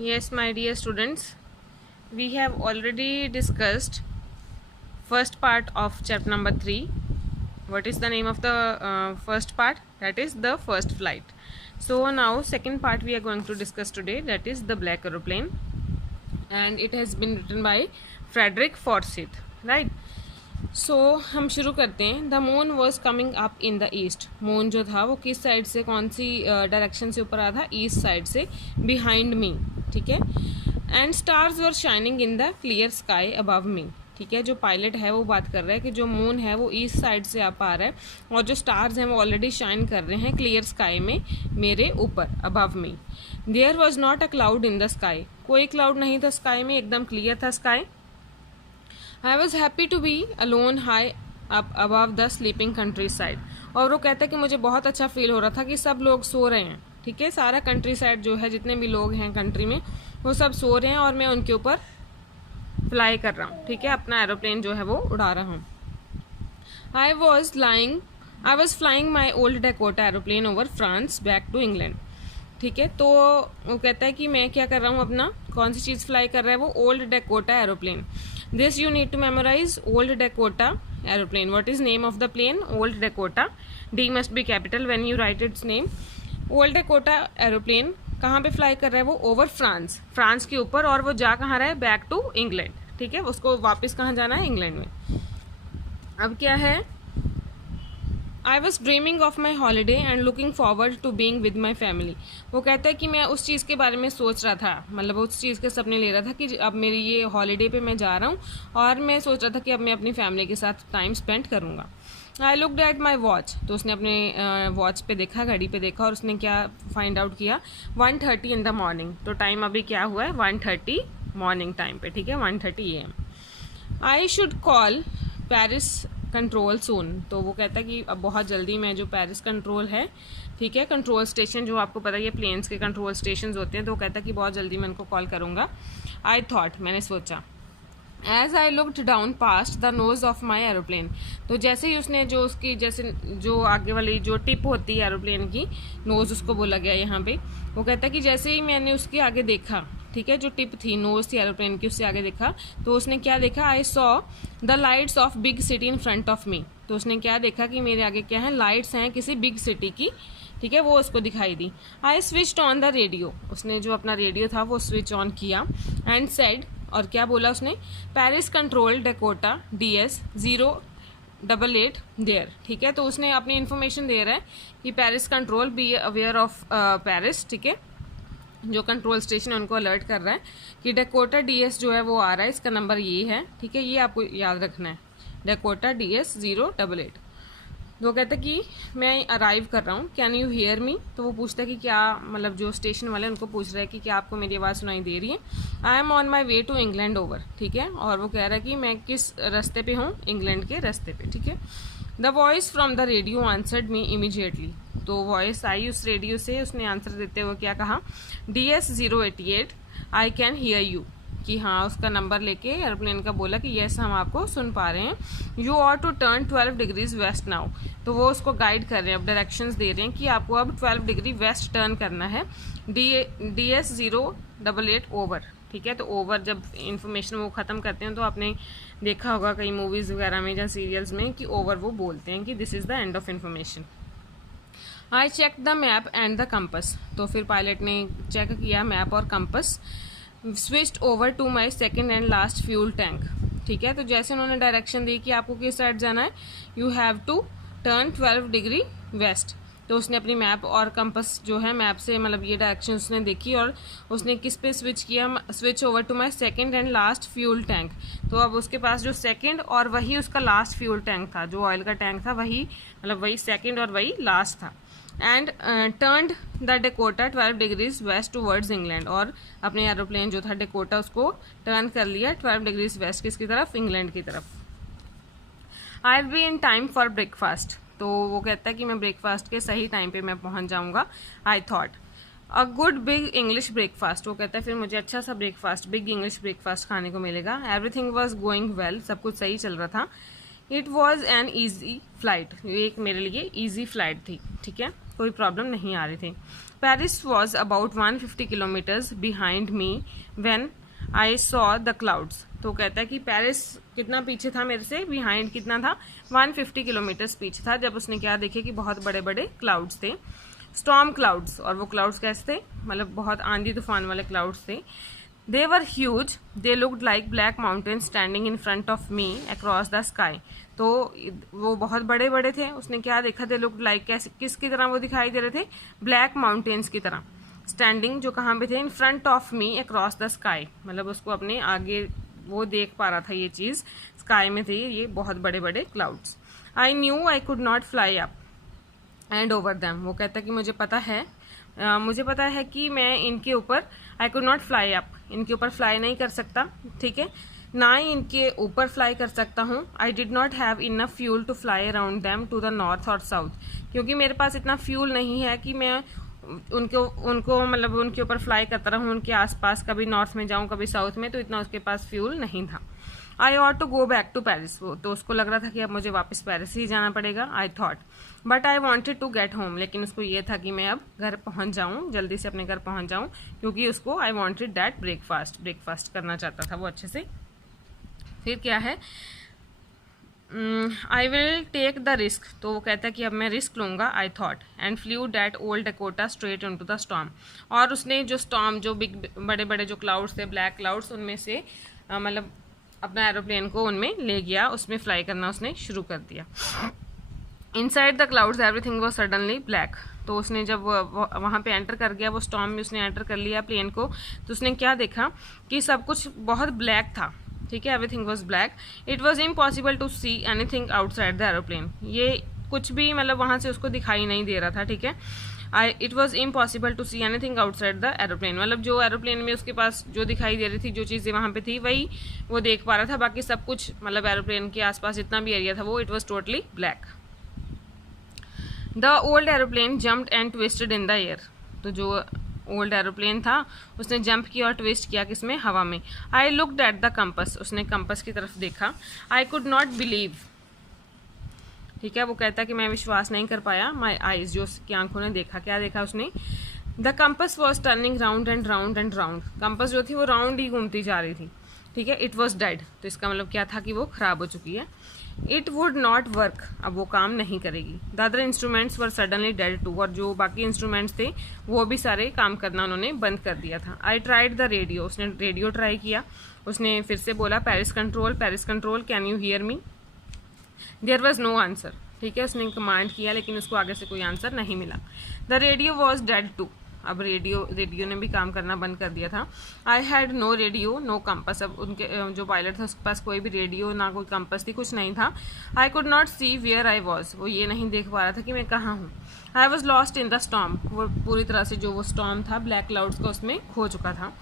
Yes, my dear students, we have already discussed first part of chapter number 3. What is the name of the first part? That is the first flight. So now second part we are going to discuss today, that is the black aeroplane, and it has been written by Frederick Forsyth, right? सो हम शुरू करते हैं. The moon was coming up in the east. Moon जो था वो किस side से, कौन सी डायरेक्शन से ऊपर आया था? ईस्ट साइड से, बिहाइंड मी. ठीक है. And stars were shining in the clear sky above मी. ठीक है. जो पायलट है वो बात कर रहा है कि जो मून है वो ईस्ट साइड से आप आ रहा है और जो स्टार्स हैं वो ऑलरेडी शाइन कर रहे हैं क्लियर स्काई में मेरे ऊपर, above me. There was not a cloud in the sky. कोई क्लाउड नहीं था स्काई में, एकदम क्लियर था sky. I was happy to be alone high up above the sleeping countryside. और वो कहता है कि मुझे बहुत अच्छा फील हो रहा था कि सब लोग सो रहे हैं. ठीक है. सारा कंट्री साइड जो है, जितने भी लोग हैं कंट्री में, वो सब सो रहे हैं और मैं उनके ऊपर फ्लाई कर रहा हूँ. ठीक है. अपना एरोप्लेन जो है वो उड़ा रहा हूँ. I was flying my old Dakota aeroplane over France back to England. ठीक है. तो वो कहता है कि मैं क्या कर रहा हूँ, अपना कौन सी चीज़ फ्लाई कर रहा है वो? Old Dakota aeroplane. This you need to memorize. Old Dakota aeroplane. What is name of the plane? Old Dakota. D must be capital when you write its name. Old Dakota aeroplane कहाँ पे fly कर रहा है वो? Over France. France के ऊपर. और वो जा कहाँ रहा है? Back to England. ठीक है. उसको वापस कहाँ जाना है? इंग्लैंड में. अब क्या है? I was dreaming of my holiday and looking forward to being with my family. वो कहता है कि मैं उस चीज़ के बारे में सोच रहा था, मतलब उस चीज़ के सपने ले रहा था कि अब मेरी ये हॉलीडे पे मैं जा रहा हूँ और मैं सोच रहा था कि अब मैं अपनी फैमिली के साथ टाइम स्पेंड करूँगा. I looked at my watch. तो उसने अपने वॉच पे देखा, घड़ी पे देखा, और उसने क्या फाइंड आउट किया? 1:30 इन द मॉर्निंग. तो टाइम अभी क्या हुआ है? 1:30 मॉर्निंग टाइम पे. ठीक है. 1:30 AM. I should call Paris control soon. तो वो कहता है कि अब बहुत जल्दी मैं जो पेरिस कंट्रोल है, ठीक है, कंट्रोल स्टेशन, जो आपको पता है प्लेन्स के कंट्रोल स्टेशन होते हैं, तो वो कहता है कि बहुत जल्दी मैं उनको कॉल करूँगा. I thought. मैंने सोचा. As I looked down past the nose of my aeroplane. तो जैसे ही उसने जो उसकी जैसे जो आगे वाली जो टिप होती है एरोप्लेन की, नोज उसको बोला गया यहाँ पे, वो कहता है कि जैसे ही मैंने उसके आगे देखा, ठीक है, जो टिप थी, नोज थी एरोप्लेन की, उससे आगे देखा, तो उसने क्या देखा? I saw the lights off big city in front of मी. तो उसने क्या देखा कि मेरे आगे क्या है? लाइट्स हैं किसी बिग सिटी की. ठीक है. वो उसको दिखाई दी. I switched on the radio. उसने जो अपना रेडियो था वो स्विच ऑन किया. एंड सेड, और क्या बोला उसने? Paris control Dakota DS 088 there. ठीक है. तो उसने अपनी इन्फॉर्मेशन दे रहा है कि Paris control be aware of Paris. ठीक है. जो कंट्रोल स्टेशन है उनको अलर्ट कर रहा है कि डेकोटा DS जो है वो आ रहा है, इसका नंबर ये है. ठीक है. ये आपको याद रखना है, डेकोटा DS 088. वो कहता है कि मैं अराइव कर रहा हूँ. कैन यू हियर मी. तो वो पूछता है कि क्या, मतलब जो स्टेशन वाले उनको पूछ रहा है कि क्या आपको मेरी आवाज़ सुनाई दे रही है? I am on my way to England over. ठीक है. और वो कह रहा है कि मैं किस रास्ते पे हूँ? इंग्लैंड के रास्ते पे. ठीक है. The voice from the radio answered me immediately. तो वॉइस आई उस रेडियो से, उसने आंसर देते हुए क्या कहा? DS 088 I can hear you. कि हाँ, उसका नंबर लेके एयरप्लेन का बोला कि यस, हम आपको सुन पा रहे हैं. You are to turn 12 degrees west now. तो वो उसको गाइड कर रहे हैं, अब डायरेक्शंस दे रहे हैं कि आपको अब 12 डिग्री वेस्ट टर्न करना है. DS 088 over. ठीक है. तो ओवर जब इंफॉर्मेशन वो ख़त्म करते हैं, तो आपने देखा होगा कई मूवीज़ वगैरह में या सीरियल्स में कि ओवर वो बोलते हैं कि this is the end of information. I check the map and the compass. तो फिर पायलट ने चेक किया मैप और compass. Switched over to my second and last fuel tank. ठीक है. तो जैसे उन्होंने डायरेक्शन दी कि आपको किस साइड जाना है, you have to turn 12 degree west. तो उसने अपनी मैप और कंपस जो है, मैप से मतलब ये डायरेक्शन उसने देखी और उसने किस पे स्विच किया? Switch over to my second and last fuel tank. तो अब उसके पास जो सेकेंड और वही उसका लास्ट फ्यूल टैंक था, जो ऑयल का टैंक था, वही मतलब वही सेकेंड और वही लास्ट था. And turned the Dakota 12 degrees west towards England. और अपने एरोप्लेन जो था डेकोटा, उसको टर्न कर लिया 12 डिग्रीज वेस्ट किसकी तरफ? इंग्लैंड की तरफ. I will be in time for breakfast. तो वो कहता है कि मैं ब्रेकफास्ट के सही टाइम पे मैं पहुंच जाऊंगा. I thought a good big English breakfast. वो कहता है फिर मुझे अच्छा सा ब्रेकफास्ट, बिग इंग्लिश ब्रेकफास्ट खाने को मिलेगा. Everything was going well. सब कुछ सही चल रहा था. It was an easy flight. ये एक मेरे लिए ईजी फ्लाइट थी. ठीक है, कोई प्रॉब्लम नहीं आ रही थी। Paris was about 150 kilometres behind me when I saw the clouds. तो कहता है कि पेरिस कितना पीछे था मेरे से, बिहाइंड कितना था, 150 किलोमीटर्स पीछे था, जब उसने क्या देखे कि बहुत बड़े बड़े क्लाउड्स थे, स्टॉर्म क्लाउड्स। और वो क्लाउड्स कैसे थे, मतलब बहुत आंधी तूफान वाले क्लाउड्स थे। They were huge, they looked like black mountain standing in front of me across the sky. तो वो बहुत बड़े बड़े थे। उसने क्या देखा, दे लुक्ड लाइक, कैसे, किसकी तरह वो दिखाई दे रहे थे, ब्लैक माउंटेन्स की तरह। स्टैंडिंग जो कहाँ पे थे, इन front of me across the sky, मतलब उसको अपने आगे वो देख पा रहा था, ये चीज स्काई में थी ये बहुत बड़े बड़े clouds. I knew I could not fly up and over them. वो कहता कि मुझे पता है कि मैं इनके ऊपर, आई कुड नॉट फ्लाई अप, इनके ऊपर फ्लाई नहीं कर सकता, ठीक है, ना ही इनके ऊपर फ्लाई कर सकता हूँ। I did not have enough fuel to fly around them to the north और साउथ, क्योंकि मेरे पास इतना फ्यूल नहीं है कि मैं उनको मतलब उनके ऊपर फ्लाई करता रहूँ, उनके आसपास, कभी नॉर्थ में जाऊँ कभी साउथ में, तो इतना उसके पास फ्यूल नहीं था। I ought to go back to Paris, तो उसको लग रहा था कि अब मुझे वापस पेरिस ही जाना पड़ेगा। I thought but I wanted to get home, लेकिन उसको ये था कि मैं अब घर पहुंच जाऊं, जल्दी से अपने घर पहुंच जाऊं, क्योंकि उसको आई वॉन्टेड दैट ब्रेकफास्ट करना चाहता था वो अच्छे से। फिर क्या है, I will take the risk, तो वो कहता है कि अब मैं रिस्क लूंगा। I thought and flew that old Dakota straight into the storm. और उसने जो स्टॉर्म, जो बिग बड़े बड़े जो क्लाउड्स थे, ब्लैक क्लाउड्स, उनमें से मतलब अपना एरोप्लेन को उनमें ले गया, उसमें फ्लाई करना उसने शुरू कर दिया। Inside the clouds everything was suddenly black. तो उसने जब वहाँ पे एंटर कर गया, वो स्टॉर्म में उसने एंटर कर लिया प्लेन को, तो उसने क्या देखा कि सब कुछ बहुत ब्लैक था, ठीक है, everything was black. It was impossible to see anything outside the aeroplane. ये कुछ भी मतलब वहाँ से उसको दिखाई नहीं दे रहा था, ठीक है। It was impossible to see anything outside the aeroplane, मतलब जो एरोप्लेन में उसके पास जो दिखाई दे रही थी, जो चीज़ें वहाँ पे थी, वही वो देख पा रहा था, बाकी सब कुछ मतलब एरोप्लेन के आसपास जितना भी एरिया था वो it was totally black. The old aeroplane jumped and twisted in the air. तो जो ओल्ड एरोप्लेन था उसने जंप किया और ट्विस्ट किया, किसमें, हवा में। I looked at the compass, उसने कंपस की तरफ देखा। आई कुड नॉट बिलीव, ठीक है, वो कहता है कि मैं विश्वास नहीं कर पाया। माई आईज, जो उसकी आंखों ने देखा, क्या देखा उसने, the compass was turning round and round and round. Compass जो थी वो राउंड ही घूमती जा रही थी, ठीक है। इट वॉज डेड, तो इसका मतलब क्या था कि वो खराब हो चुकी है। इट वुड नॉट वर्क, अब वो काम नहीं करेगी। The other instruments were suddenly dead too, और जो बाकी इंस्ट्रूमेंट्स थे वो भी सारे काम करना उन्होंने बंद कर दिया था। आई ट्राइड द रेडियो, उसने रेडियो ट्राई किया, उसने फिर से बोला Paris control can you hear me. There was no answer, ठीक है, उसने कमांड किया लेकिन उसको आगे से कोई आंसर नहीं मिला। The radio was dead too, अब रेडियो ने भी काम करना बंद कर दिया था। I had no radio no compass, अब उनके जो पायलट था उसके पास कोई भी रेडियो ना कोई कंपस थी, कुछ नहीं था। I could not see where I was, वो ये नहीं देख पा रहा था कि मैं कहाँ हूँ। I was lost in the storm, वो पूरी तरह से जो वो स्टॉर्म था ब्लैक क्लाउड्स का उसमें खो चुका था।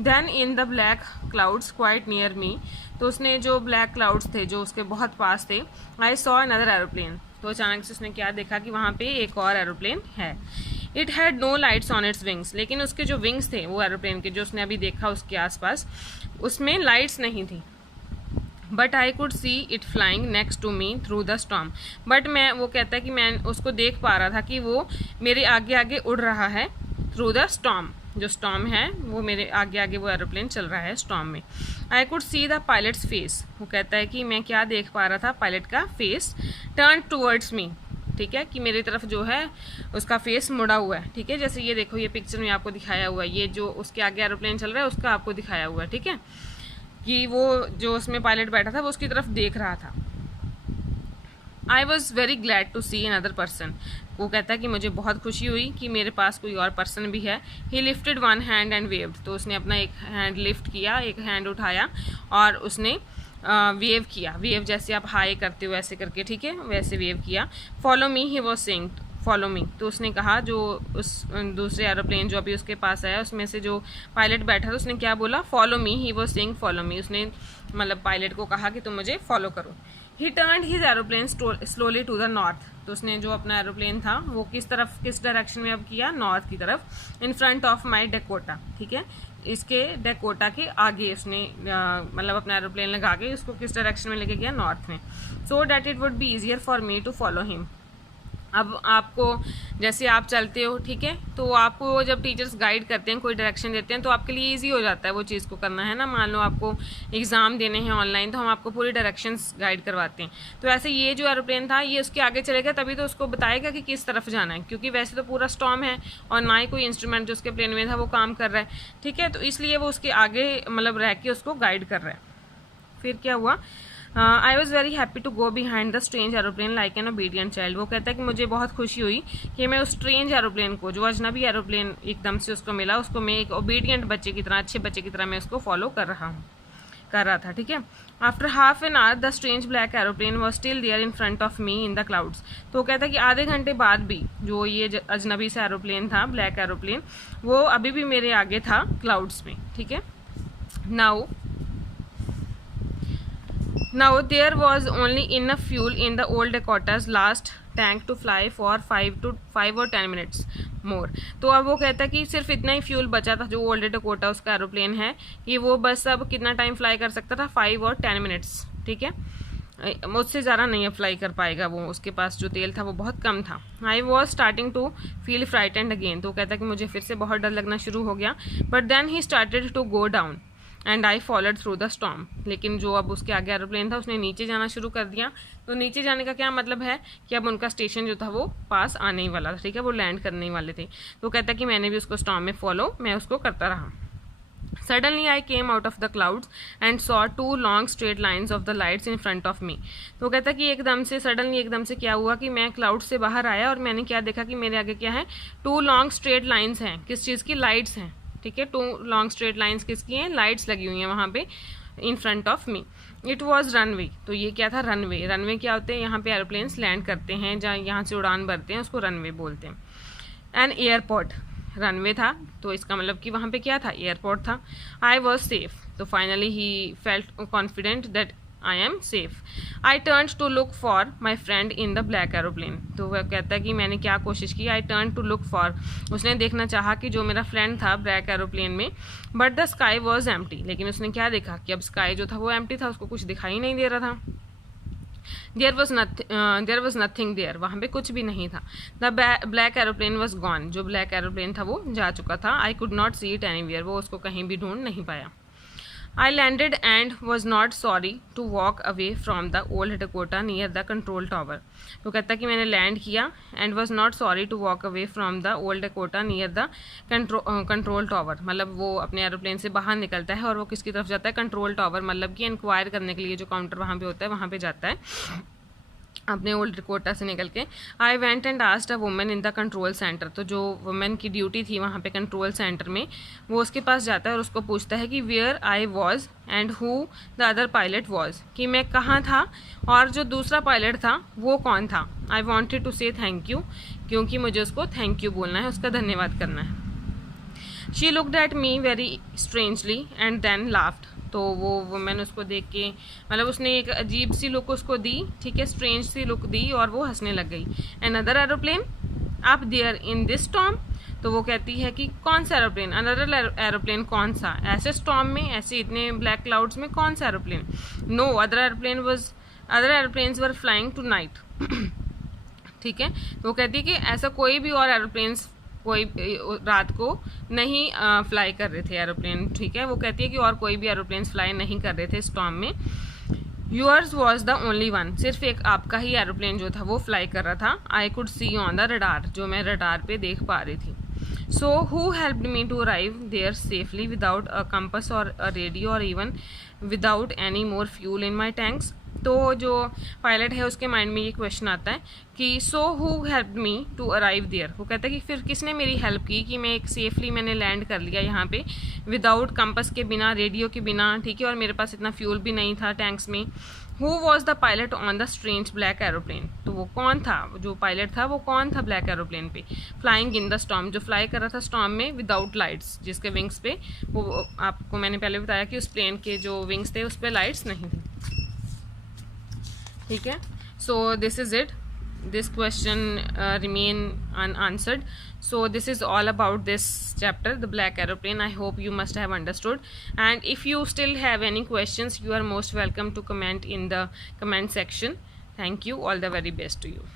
Then in the black clouds quite near me, तो उसने जो ब्लैक क्लाउड्स थे जो उसके बहुत पास थे, आई सॉ अनदर एरोप्लेन, तो अचानक से उसने क्या देखा कि वहाँ पे एक और एरोप्लेन है। It had no lights on its wings, लेकिन उसके जो विंग्स थे वो एरोप्लेन के जो उसने अभी देखा उसके आसपास, उसमें लाइट्स नहीं थी। But I could see it flying next to me through the storm, but मैं, वो कहता है कि मैं उसको देख पा रहा था कि वो मेरे आगे आगे उड़ रहा है थ्रू द स्टॉर्म, जो स्टॉर्म है वो मेरे आगे आगे वो एरोप्लेन चल रहा है स्टॉर्म में। आई could see the pilots face, वो कहता है कि मैं क्या देख पा रहा था, पायलट का फेस टर्न टूवर्ड्स मी, ठीक है, कि मेरी तरफ जो है उसका फेस मुड़ा हुआ है, ठीक है, जैसे ये देखो ये पिक्चर में आपको दिखाया हुआ है, ये जो उसके आगे एरोप्लेन चल रहा है उसका आपको दिखाया हुआ है, ठीक है, कि वो जो उसमें पायलट बैठा था वो उसकी तरफ देख रहा था। I was very glad to see another person, वो कहता है कि मुझे बहुत खुशी हुई कि मेरे पास कोई और पर्सन भी है। ही lifted one hand and waived, तो उसने अपना एक हैंड लिफ्ट किया, एक हैंड उठाया और उसने वेव किया, वेव जैसे आप हाई करते हो ऐसे करके, ठीक है, वैसे वेव किया। Follow me, he was saying follow me, तो उसने कहा, जो उस दूसरे एरोप्लेन जो अभी उसके पास आया उसमें से जो पायलट बैठा था उसने क्या बोला, follow me, he was saying follow me, उसने मतलब पायलट को कहा कि तुम मुझे फॉलो करो। He turned his aeroplane slowly to the north, तो उसने जो अपना एरोप्लेन था वो किस डायरेक्शन में अब किया, नॉर्थ की तरफ। इन फ्रंट ऑफ माई डेकोटा, ठीक है, इसके डेकोटा के आगे उसने मतलब अपना एरोप्लेन लगा के उसको किस डायरेक्शन में लेके गया, नॉर्थ में। So that it would be easier for me to follow him, अब आपको जैसे आप चलते हो, ठीक है, तो आपको जब टीचर्स गाइड करते हैं, कोई डायरेक्शन देते हैं, तो आपके लिए इजी हो जाता है वो चीज़ को करना, है ना। मान लो आपको एग्ज़ाम देने हैं ऑनलाइन, तो हम आपको पूरी डायरेक्शंस गाइड करवाते हैं। तो ऐसे ये जो एरोप्लेन था ये उसके आगे चलेगा, तभी तो उसको बताएगा कि किस तरफ जाना है, क्योंकि वैसे तो पूरा स्टॉर्म है और ना ही कोई इंस्ट्रूमेंट जो उसके प्लेन में था वो काम कर रहा है, ठीक है। तो इसलिए वो उसके आगे मतलब रह के उसको गाइड कर रहा है। फिर क्या हुआ, I was very happy to go behind the strange aeroplane like an obedient child. वो कहता है कि मुझे बहुत खुशी हुई कि मैं उस स्ट्रेंज एरोप्लेन को, जो अजनबी एरोप्लेन एकदम से उसको मिला, उसको मैं एक ओबीडियंट बच्चे की तरह, अच्छे बच्चे की तरह मैं उसको फॉलो कर रहा था, ठीक है। After half an hour the strange black aeroplane was still there in front of me in the clouds. तो वो कहता है कि आधे घंटे बाद भी जो ये अजनबी सा एरोप्लेन था, ब्लैक एरोप्लेन, वो अभी भी मेरे आगे था क्लाउड्स में, ठीक है। Now there was only enough fuel in the old Dakota's last tank to fly for 5 or 10 minutes more। तो अब वो कहता है कि सिर्फ इतना ही फ्यूल बचा था, जो ओल्ड डकोटा उसका एरोप्लेन है, कि वो बस अब कितना टाइम फ्लाई कर सकता था, 5 और 10 मिनट्स, ठीक है। उससे ज़्यादा नहीं अप्लाई कर पाएगा वो, उसके पास जो तेल था वो बहुत कम था। I was starting to feel frightened again. तो कहता है कि मुझे फिर से बहुत डर लगना शुरू हो गया। But then he started to go down and I followed through the storm. लेकिन जो अब उसके आगे एरोप्लेन था उसने नीचे जाना शुरू कर दिया। तो नीचे जाने का क्या मतलब है कि अब उनका स्टेशन जो था वो पास आने ही वाला था, ठीक है, वो लैंड करने ही वाले थे। तो कहता है कि मैंने भी उसको स्टॉर्म में फॉलो, मैं उसको करता रहा। Suddenly I came out of the clouds and saw 2 long straight lines of the lights in front of me। तो कहता है कि एकदम से क्या हुआ कि मैं क्लाउड से बाहर आया और मैंने क्या देखा कि मेरे आगे क्या है, 2 लॉन्ग स्ट्रेट लाइन्स हैं। किस चीज़ की? लाइट्स हैं, ठीक है। 2 लॉन्ग स्ट्रेट लाइन्स किसकी हैं? लाइट्स लगी हुई हैं वहाँ पे इन front of me. It was runway. तो ये क्या था? रनवे। रनवे क्या होते हैं? यहाँ पे एरोप्लेन्स लैंड करते हैं, जहाँ यहाँ से उड़ान भरते हैं, उसको रनवे बोलते हैं। एन एयरपोर्ट, रनवे था तो इसका मतलब कि वहाँ पे क्या था? एयरपोर्ट था। I was safe. तो finally he felt confident that I am safe. I turn to look for my friend in the black aeroplane. तो वह कहता है कि मैंने क्या कोशिश की, I turn to look for, उसने देखना चाहा कि जो मेरा फ्रेंड था ब्लैक एरोप्लेन में, but the sky was empty. लेकिन उसने क्या देखा कि अब स्काई जो था वो एम्प्टी था, उसको कुछ दिखाई नहीं दे रहा था। देयर वॉज नथिंग देयर, वहाँ पे कुछ भी नहीं था। The black aeroplane was gone, जो ब्लैक एरोप्लेन था वो जा चुका था। I could not see it anywhere, वो उसको कहीं भी ढूंढ नहीं पाया। I landed and was not sorry to walk away from the old Dakota near the control tower। तो कहता है कि मैंने लैंड किया and was not sorry to walk away from the old Dakota near the control tower। मतलब वो अपने aeroplane से बाहर निकलता है और वो किसकी तरफ जाता है? कंट्रोल टावर, मतलब कि इंक्वायर करने के लिए जो काउंटर वहाँ पे होता है वहाँ पे जाता है अपने ओल्ड डकोटा से निकल के। I went and asked a women in the control centre. तो जो वुमेन की ड्यूटी थी वहाँ पे कंट्रोल सेंटर में, वो उसके पास जाता है और उसको पूछता है कि where I was and who the other pilot was, कि मैं कहाँ था और जो दूसरा पायलट था वो कौन था। आई वॉन्टेड टू से थैंक यू, क्योंकि मुझे उसको थैंक यू बोलना है, उसका धन्यवाद करना है। She looked at me very strangely and then laughed. तो वो वुमेन उसको देख के, मतलब उसने एक अजीब सी लुक उसको दी, ठीक है, स्ट्रेंज सी लुक दी और वो हंसने लग गई। Another aeroplane up there in this storm. तो वो कहती है कि कौन सा एरोप्लेन? अनदर एरोप्लेन कौन सा? ऐसे स्टॉर्म में, ऐसे इतने ब्लैक क्लाउड्स में कौन सा aeroplane? No, other aeroplanes were flying tonight. ठीक है, तो वो कहती है कि ऐसा कोई भी और एरोप्लेन्स कोई रात को नहीं फ्लाई कर रहे थे एरोप्लेन, ठीक है। वो कहती है कि और कोई भी एरोप्लेन फ्लाई नहीं कर रहे थे स्टॉर्म में। Yours was the only one, सिर्फ एक आपका ही एरोप्लेन जो था वो फ्लाई कर रहा था। I could see on the radar, जो मैं रडार पे देख पा रही थी। So who helped me to arrive there safely without a compass और अ रेडियो और even without any more fuel in my tanks. तो जो पायलट है उसके माइंड में ये क्वेश्चन आता है कि so who help me to arrive there. वो कहता है कि फिर किसने मेरी हेल्प की कि मैं एक सेफली मैंने लैंड कर लिया यहाँ पे, विदाउट कंपस के बिना, रेडियो के बिना, ठीक है, और मेरे पास इतना फ्यूल भी नहीं था टैंक्स में। Who was the pilot on the strange black aeroplane. तो वो कौन था, जो पायलट था वो कौन था ब्लैक एरोप्लेन पे? फ्लाइंग इन द स्टॉर्म, जो फ्लाई कर रहा था स्टॉर्म में विदाउट लाइट्स, जिसके विंग्स पे, वो आपको मैंने पहले बताया कि उस प्लेन के जो विंग्स थे उस पर लाइट्स नहीं थी, ठीक है। So this is it, this question remain unanswered. So this is all about this chapter, the black aeroplane. I hope you must have understood, and if you still have any questions, you are most welcome to comment in the comment section. Thank you, all the very best to you.